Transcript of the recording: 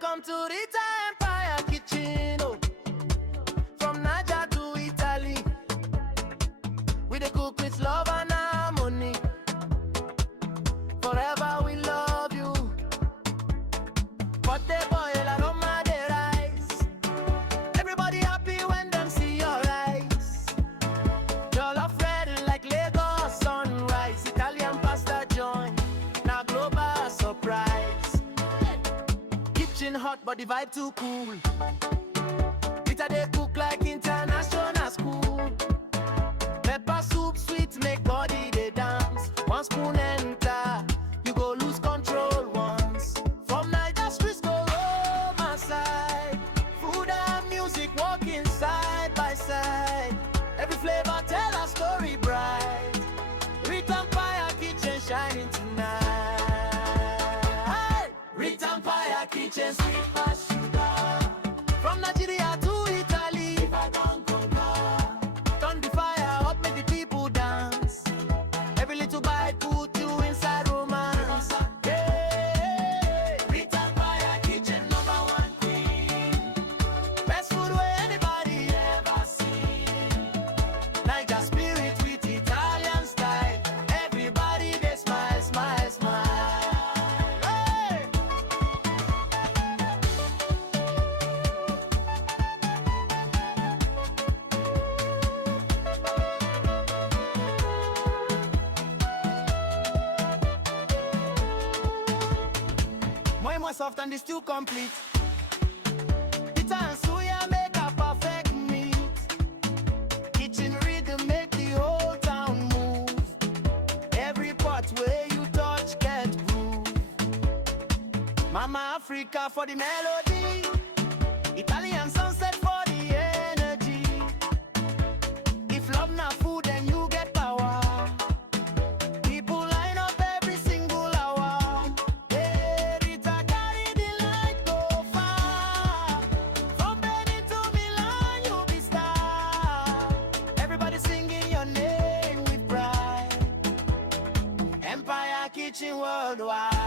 Welcome to Rita Empire Kitchen, oh. From Niger to Italy, we dey cook with love and harmony. Forever we love you. But they boil aroma dey rise. Everybody happy when them see your eyes. Jollof red like Lagos sunrise. Italian pasta joint, now global surprise. Kitchen hot but the vibe too cool. Rita they cook like international school. Pepper soup sweet make body they dance. One spoon enter, you go lose control once. From Niger streets go Roma side. Food and music walking side by side. Every flavor tell a story bright. Rita Empire Kitchen shining tonight. Rita Empire Kitchen sweet as sugar. From Nigeria to Italy, if I don't conquer. Turn the fire up, make the people dance. Every little bite put you inside romance. Hey, Rita Empire Kitchen #1 queen. Best food where anybody ever seen. Niger spirit with Italian style. Everybody they smile, smile, smile. Hey! More soft and the stew complete. Pita and suya make a perfect meat. Kitchen rhythm make the whole town move. Every pot where you touch get groove. Mama Africa for the melody. Italian sunset for the energy. If love na food then you get power. People line up every single hour. Hey, Rita carry the light go far. From Benin to Milan you be star. Everybody singing your name with pride. Empire Kitchen worldwide.